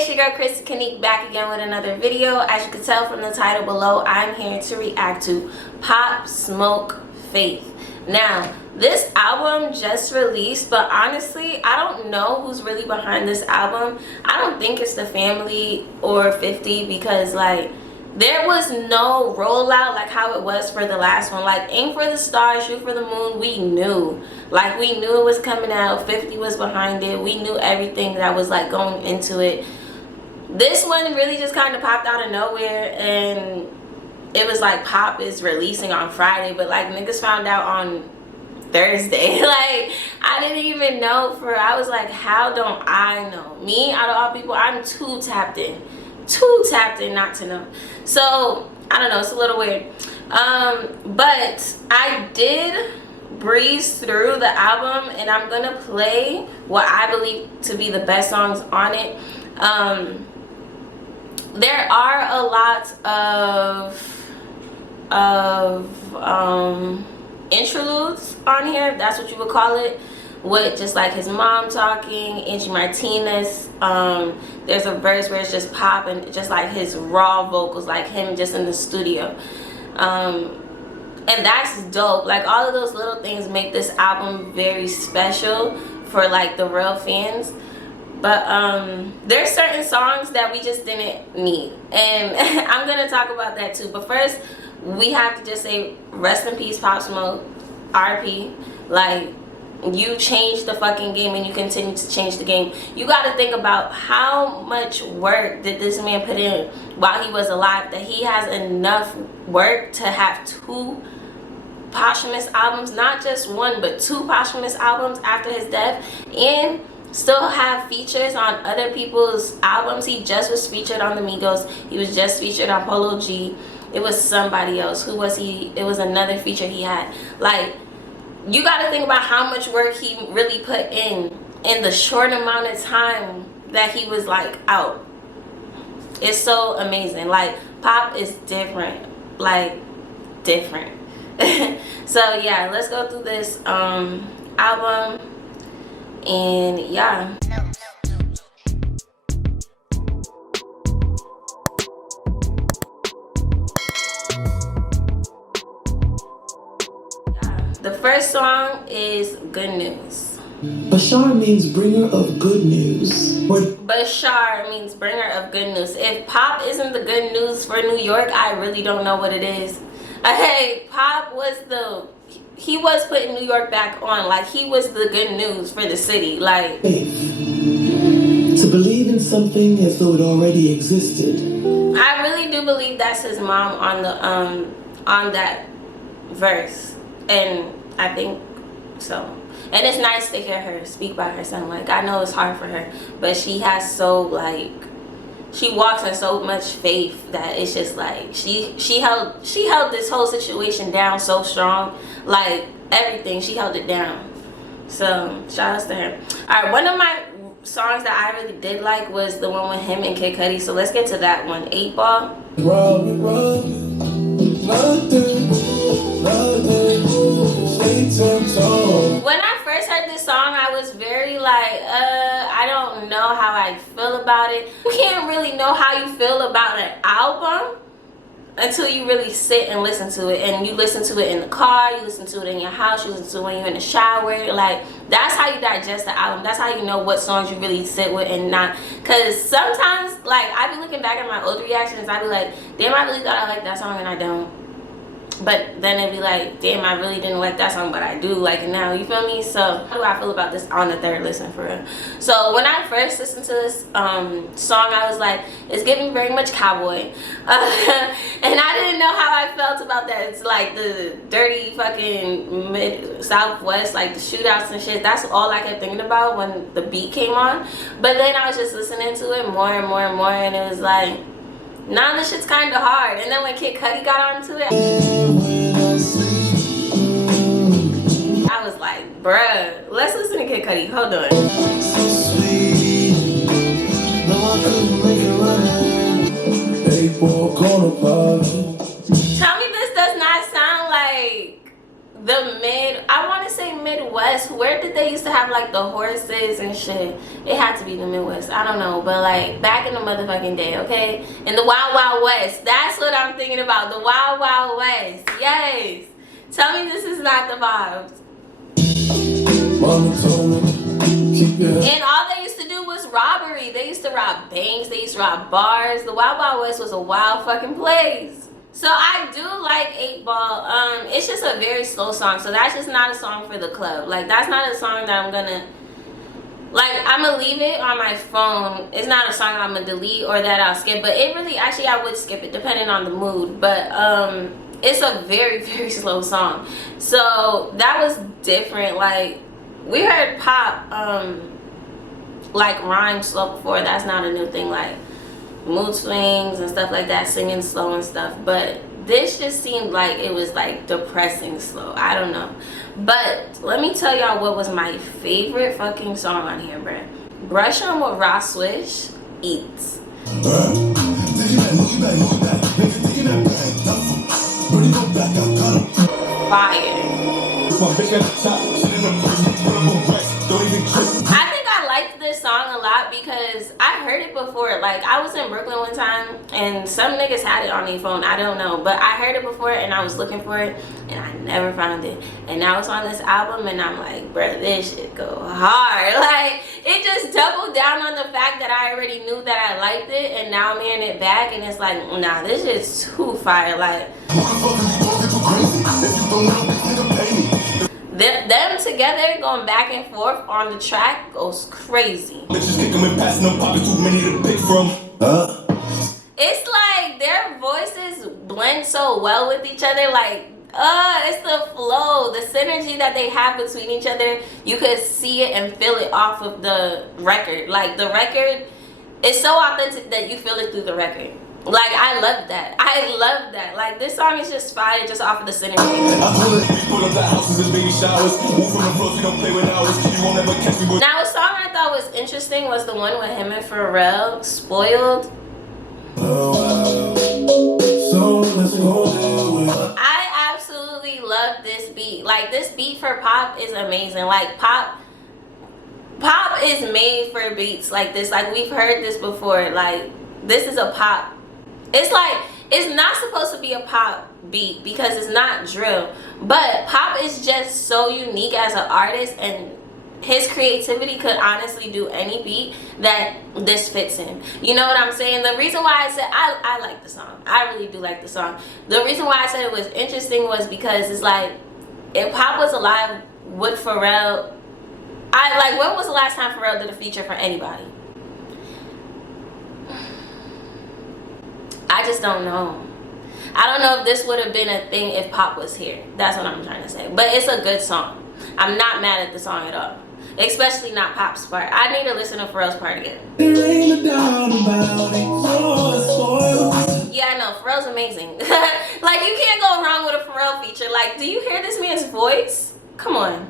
It's your girl Krista Kanique back again with another video. As you can tell from the title below, I'm here to react to Pop Smoke Faith. Now, this album just released, but honestly, I don't know who's really behind this album. I don't think it's the family or 50 because like there was no rollout like how it was for the last one. Like Aim for the Stars, Shoot for the Moon, we knew. Like we knew it was coming out. 50 was behind it. We knew everything that was like going into it. This one really just kind of popped out of nowhere, and it was like Pop is releasing on Friday, but like niggas found out on Thursday. Like I didn't even know. I was like, how don't I know? Me, out of all people, I'm too tapped in not to know. So I don't know, it's a little weird. But I did breeze through the album, and I'm gonna play what I believe to be the best songs on it. There are a lot of interludes on here, if that's what you would call it, with just like his mom talking, Angie Martinez. There's a verse where it's just Pop and just like his raw vocals, like him just in the studio. And that's dope. Like all of those little things make this album very special for like the real fans. But there's certain songs that we just didn't need, and I'm gonna talk about that too. But first, we have to just say rest in peace, Pop Smoke, RP. Like, you changed the fucking game, and you continue to change the game. You got to think about how much work did this man put in while he was alive, that he has enough work to have 2 posthumous albums, not just 1 but 2 posthumous albums after his death, and still have features on other people's albums. He just was featured on the Migos. He was just featured on Polo G. It was somebody else. Who was he? It was another feature he had. Like, you got to think about how much work he really put in the short amount of time that he was like out. It's so amazing. Like, Pop is different. Like, different. So yeah, let's go through this album. And yeah, the first song is Good News. Bashar means bringer of good news. Bashar means bringer of good news. If Pop isn't the good news for New York, I really don't know what it is. Hey, Pop was he was putting New York back on. Like, he was the good news for the city. Like, faith. To believe in something as though it already existed. I really do believe that's his mom on the on that verse, and I think so. And it's nice to hear her speak by her son. Like, I know it's hard for her, but she has so, like, she walks in so much faith that it's just like she held this whole situation down so strong. Like, everything, she held it down. So shout outs to her. All right, one of my songs that I really did like was the one with him and Kid Cudi. So let's get to that one. 8 Ball. When I first heard this song, I was very like, I don't know how I feel about it. You can't really know how you feel about an album until you really sit and listen to it. And you listen to it in the car, you listen to it in your house, you listen to it when you're in the shower. Like, that's how you digest the album. That's how you know what songs you really sit with and not. Because sometimes, like, I be looking back at my old reactions, I be like, damn, I really thought I liked that song and I don't. But then it'd be like, damn, I really didn't like that song, but I do like it now. You feel me? So how do I feel about this on the third listen, for real? So when I first listened to this song, I was like, it's giving very much cowboy. And I didn't know how I felt about that. It's like the dirty fucking mid-southwest, like the shootouts and shit. That's all I kept thinking about when the beat came on. But then I was just listening to it more and more and more, and it was like, nah, this shit's kind of hard. And then when Kid Cudi got onto it, I was like, bruh, let's listen to Kid Cudi. Hold on. Tell me this does not sound like I want to say Midwest. Where did they used to have like the horses and shit? It had to be the Midwest. I don't know, but like back in the motherfucking day, okay? In the Wild Wild West. That's what I'm thinking about. The Wild Wild West. Yes. Tell me this is not the vibes. And all they used to do was robbery. They used to rob banks. They used to rob bars. The Wild Wild West was a wild fucking place. So I do like 8 Ball. It's just a very slow song. So that's just not a song for the club. Like, that's not a song that I'm gonna... Like, I'm gonna leave it on my phone. It's not a song I'm gonna delete or that I'll skip. But it really... Actually, I would skip it depending on the mood. But, it's a very, very slow song. So that was different. Like, we heard Pop, like, rhyme slow before. That's not a new thing. Like... mood swings and stuff like that, singing slow and stuff, but this just seemed like it was like depressing slow. I don't know, but let me tell y'all what was my favorite fucking song on here, bruh. Brush On with Raw Swish, Eats. Fire. I think I liked this song a lot because I heard it before. Like, I was in Brooklyn one time and some niggas had it on their phone. I don't know, but I heard it before and I was looking for it and I never found it. And now it's on this album and I'm like, bruh, this shit go hard. Like, it just doubled down on the fact that I already knew that I liked it, and now I'm hearing it back and it's like, nah, this shit's too fire. Like, them together going back and forth on the track goes crazy. It's like their voices blend so well with each other. Like, it's the flow, the synergy that they have between each other. You could see it and feel it off of the record. Like, the record is so authentic that you feel it through the record. Like, I love that. I love that. Like, this song is just fire just off of the synergy. Now, a song I thought was interesting was the one with him and Pharrell, Spoiled. I absolutely love this beat. Like, this beat for Pop is amazing. Like, Pop is made for beats like this. Like, we've heard this before. Like, this is a Pop. It's like, it's not supposed to be a Pop beat because it's not drill, but Pop is just so unique as an artist, and his creativity could honestly do any beat that this fits in. You know what I'm saying? The reason why I said I like the song, I really do like the song. The reason why I said it was interesting was because it's like, if Pop was alive, would Pharrell... when was the last time Pharrell did a feature for anybody? I just don't know. I don't know if this would have been a thing if Pop was here. That's what I'm trying to say. But it's a good song. I'm not mad at the song at all. Especially not Pop's part. I need to listen to Pharrell's part again. Yeah, I know. Pharrell's amazing. Like, you can't go wrong with a Pharrell feature. Like, do you hear this man's voice? Come on.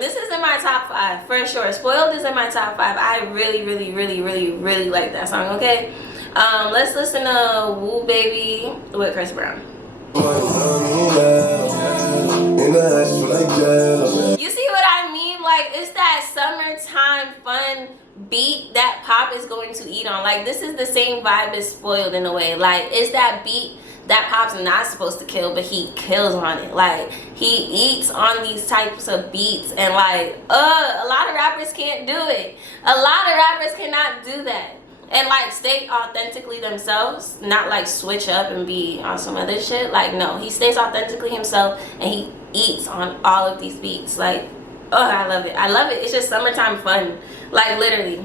This is in my top 5 for sure. Spoiled is in my top 5. I really, really, really, really, really like that song. Okay, let's listen to Woo Baby with Chris Brown. You see what I mean? Like, it's that summertime fun beat that Pop is going to eat on. Like, this is the same vibe as Spoiled in a way. Like, it's that beat that Pop's not supposed to kill, but he kills on it. Like, he eats on these types of beats, and like, a lot of rappers can't do it. A lot of rappers cannot do that and like stay authentically themselves, not like switch up and be on some other shit. Like, no, he stays authentically himself and he eats on all of these beats. Like, oh, I love it. I love it. It's just summertime fun. Like, literally.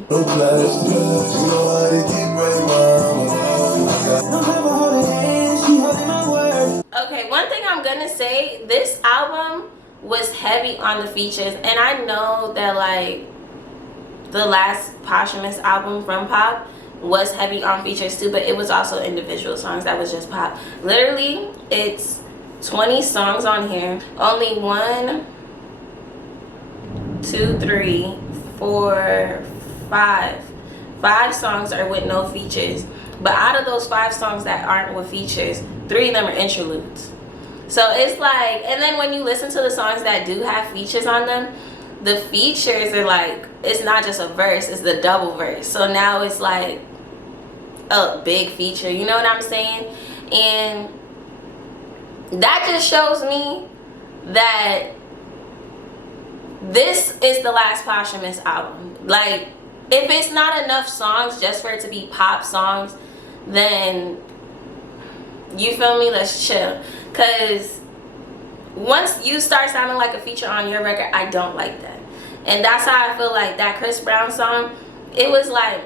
Okay, one thing I'm gonna say, this album was heavy on the features, and I know that like the last posthumous album from Pop was heavy on features too, but it was also individual songs that was just Pop. Literally, it's 20 songs on here. Only 1, 2, 3, 4, Five songs are with no features. But out of those 5 songs that aren't with features, 3 of them are interludes. So it's like, and then when you listen to the songs that do have features on them, the features are like, it's not just a verse, it's the double verse. So now it's like a big feature, you know what I'm saying? And that just shows me that this is the last posthumous album. Like, if it's not enough songs just for it to be pop songs, then, you feel me, let's chill. Because once you start sounding like a feature on your record, I don't like that. And that's how I feel like that Chris Brown song, it was like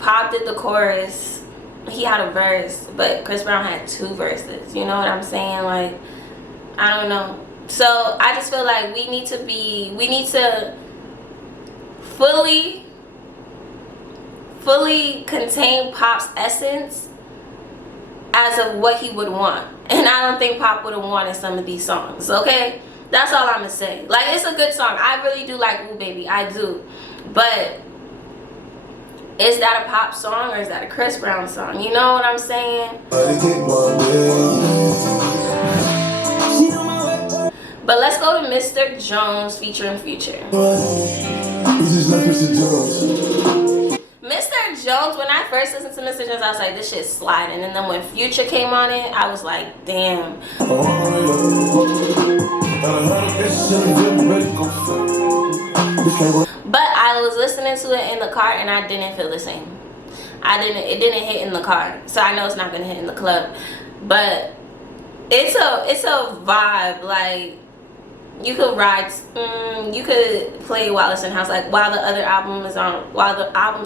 Pop did the chorus, he had a verse, but Chris Brown had 2 verses. You know what I'm saying? Like, I don't know. So I just feel like we need to fully contain Pop's essence as of what he would want. And I don't think Pop would have wanted some of these songs, okay? That's all I'm gonna say. Like, it's a good song. I really do like Woo Baby, I do. But is that a Pop song or is that a Chris Brown song? You know what I'm saying? But let's go to Mr. Jones featuring Future. Mr. Jones, when I first listened to Mr. Jones, I was like, this shit's sliding. And then when Future came on it, I was like, damn. But I was listening to it in the car and I didn't feel the same. It didn't hit in the car. So I know it's not gonna hit in the club. But it's a vibe. Like, you could ride, you could play while it's in house. Like, while the album's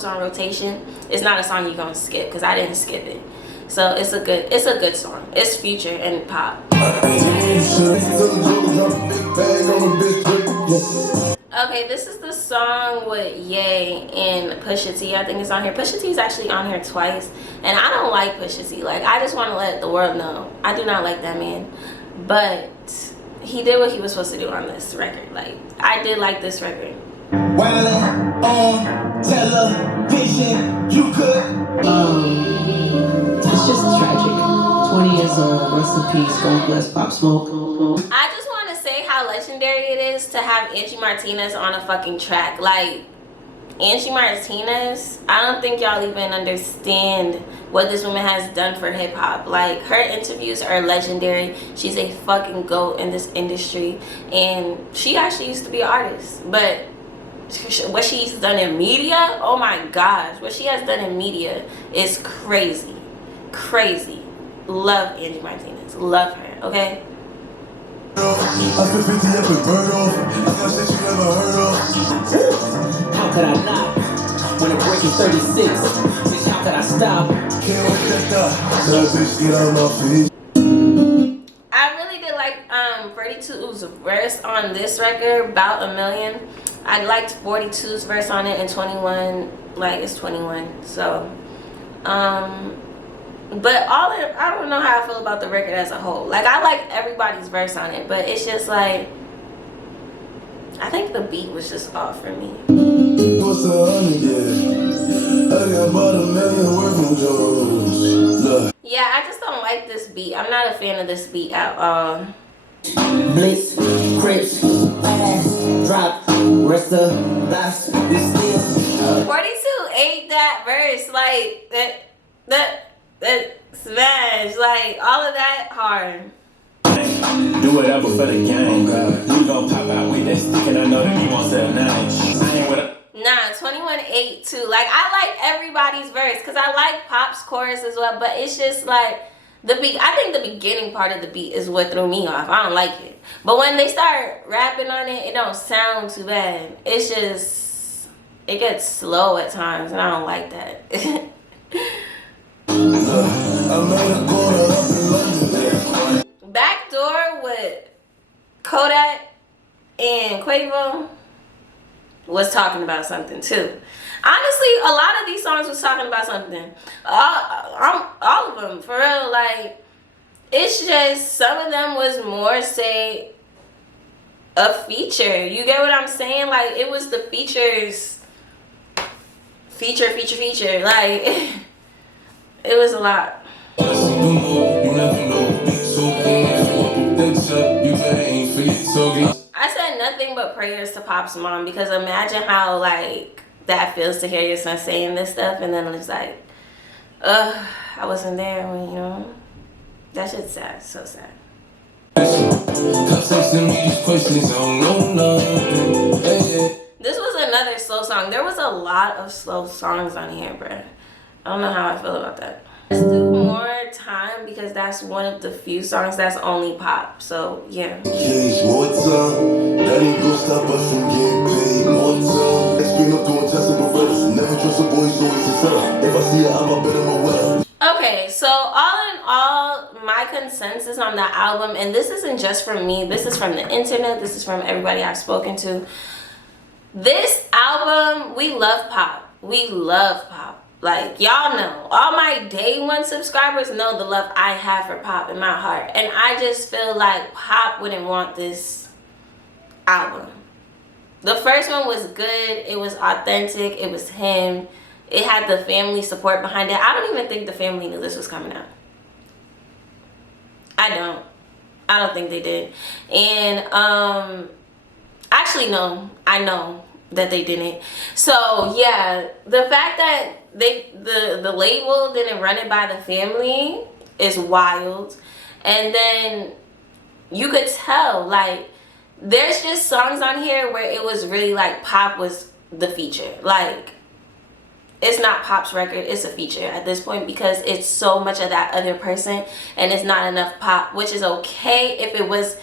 on rotation, it's not a song you're gonna skip, because I didn't skip it. So it's a good song. It's Future and Pop. Okay, this is the song with Ye and Pusha T. I think it's on here. Pusha T is actually on here twice, and I don't like Pusha T. Like, I just want to let the world know I do not like that man, but he did what he was supposed to do on this record. Like, I did like this record. Wildin' on television, you could. It's just tragic. 20 years old, rest in peace, God bless Pop Smoke. I just want to say how legendary it is to have Angie Martinez on a fucking track. Like, Angie Martinez, I don't think y'all even understand what this woman has done for hip-hop. Like, her interviews are legendary. She's a fucking GOAT in this industry, and she actually used to be an artist. But what she's done in media, oh my gosh, what she has done in media is crazy. Love Angie Martinez, love her, okay? How could I not? When I'm breaking 36, bitch, how could I stop? I really did like 42's verse on this record, About a Million. I liked 42's verse on it, and 21, like, it's 21. So, but I don't know how I feel about the record as a whole. Like, I like everybody's verse on it, but it's just like, I think the beat was just off for me. Yeah, I just don't like this beat. I'm not a fan of this beat at all. Blitz, Crips, ass, drop, rest of that's still. 42 ate that verse, like, that smash, like, all of that hard. Do whatever for the game. You gon' pop out with that stick, and I know that you won't sell nine. I ain't with a. Nah, 21 ate too. Like, I like everybody's verse, because I like Pop's chorus as well, but it's just like the beat. I think the beginning part of the beat is what threw me off. I don't like it. But when they start rapping on it, it don't sound too bad. It's just, it gets slow at times, and I don't like that. Backdoor with Kodak and Quavo was talking about something too. Honestly, a lot of these songs was talking about something. All of them, for real. Like, it's just some of them was more, say, a feature. You get what I'm saying? Like, it was the features feature. Like, it was a lot. I said nothing but prayers to Pop's mom, because imagine how, like, that feels to hear your son saying this stuff, and then it's like, ugh, I wasn't there when, you know, that shit's sad, so sad. This was another slow song. There was a lot of slow songs on here, bruh. I don't know how I feel about that. Let's do More Time, because that's one of the few songs that's only pop. So yeah. More time. That ain't gonna stop us from getting paid. More time. Explain up doing tests and Berettas. Never trust a boy, so it's a setup. If I see it, I'm a better my well. Okay, so all in all, my consensus on the album, and this isn't just from me, this is from the internet, this is from everybody I've spoken to. This album, we love pop. We love pop. Like, y'all know, all my day one subscribers know the love I have for pop in my heart. And I just feel like pop wouldn't want this album. The first one was good. It was authentic. It was him. It had the family support behind it. I don't even think the family knew this was coming out. I don't think they did. And actually, no, I know that they didn't. So yeah, the fact that the label didn't run it by the family is wild. And then you could tell, like, there's just songs on here where it was really like Pop was the feature. Like, it's not Pop's record, it's a feature at this point, because it's so much of that other person and it's not enough Pop, which is okay if it was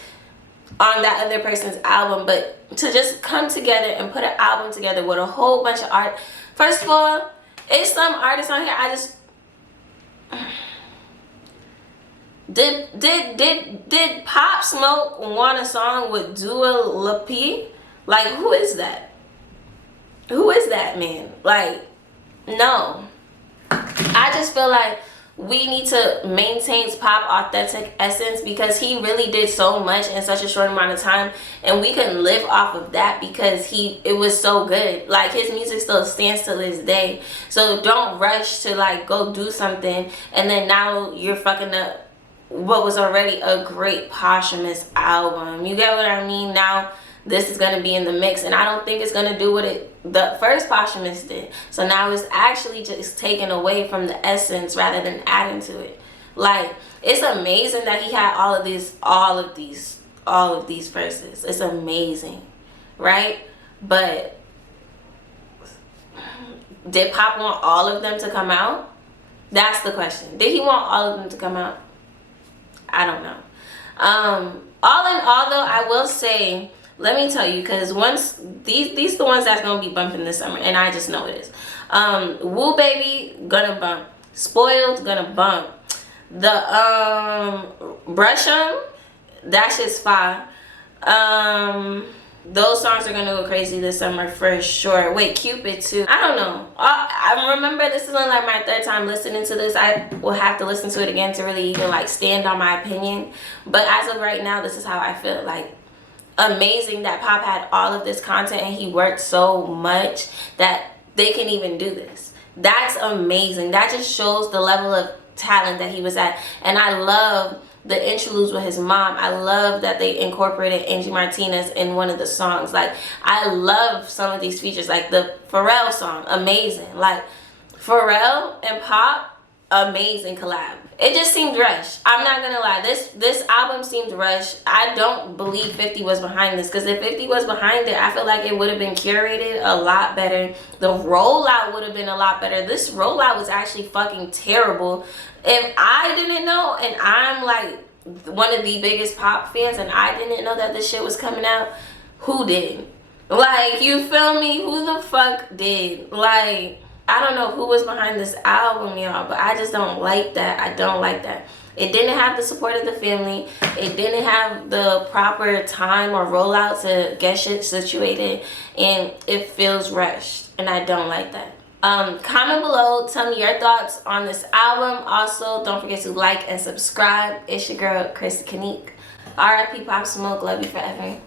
on that other person's album. But to just come together and put an album together with a whole bunch of art, first of all, it's some artists on here I just did Pop Smoke want a song with Dua Lipa? Like, who is that? Who is that man? Like, no. I just feel like we need to maintain Pop authentic essence, because he really did so much in such a short amount of time, and we can live off of that because it was so good. Like, his music still stands to this day. So don't rush to like go do something and then now you're fucking up what was already a great posthumous album. You get what I mean? Now this is going to be in the mix, and I don't think it's going to do what the first posthumous did. So now it's actually just taken away from the essence rather than adding to it. Like, it's amazing that he had all of these verses. It's amazing, right? But did Pop want all of them to come out? That's the question. Did he want all of them to come out? I don't know. All in all, though, I will say, let me tell you, because once these the ones that's gonna be bumping this summer, and I just know it is. Woo Baby, gonna bump. Spoiled, gonna bump. The Brush 'em, that shit's fire. Those songs are gonna go crazy this summer for sure. Wait, Cupid too. I don't know. I remember this is only like my third time listening to this. I will have to listen to it again to really even like stand on my opinion. But as of right now, this is how I feel. Like, amazing that Pop had all of this content and he worked so much that they can even do this. That's amazing. That just shows the level of talent that he was at. And I love the interludes with his mom. I love that they incorporated Angie Martinez in one of the songs. Like, I love some of these features, like the Pharrell song, amazing. Like, Pharrell and Pop, amazing collab. It just seemed rushed. I'm not gonna lie, this album seemed rushed. I don't believe 50 was behind this, because if 50 was behind it, I feel like it would have been curated a lot better. The rollout would have been a lot better. This rollout was actually fucking terrible. If I didn't know, and I'm like one of the biggest Pop fans, and I didn't know that this shit was coming out, who did? Like, you feel me? Who the fuck did? Like, I don't know who was behind this album, y'all, but I just don't like that. I don't like that. It didn't have the support of the family. It didn't have the proper time or rollout to get shit situated, and it feels rushed, and I don't like that. Comment below, tell me your thoughts on this album. Also, don't forget to like and subscribe. It's your girl, Chris Kanique. R.I.P. Pop Smoke, love you forever.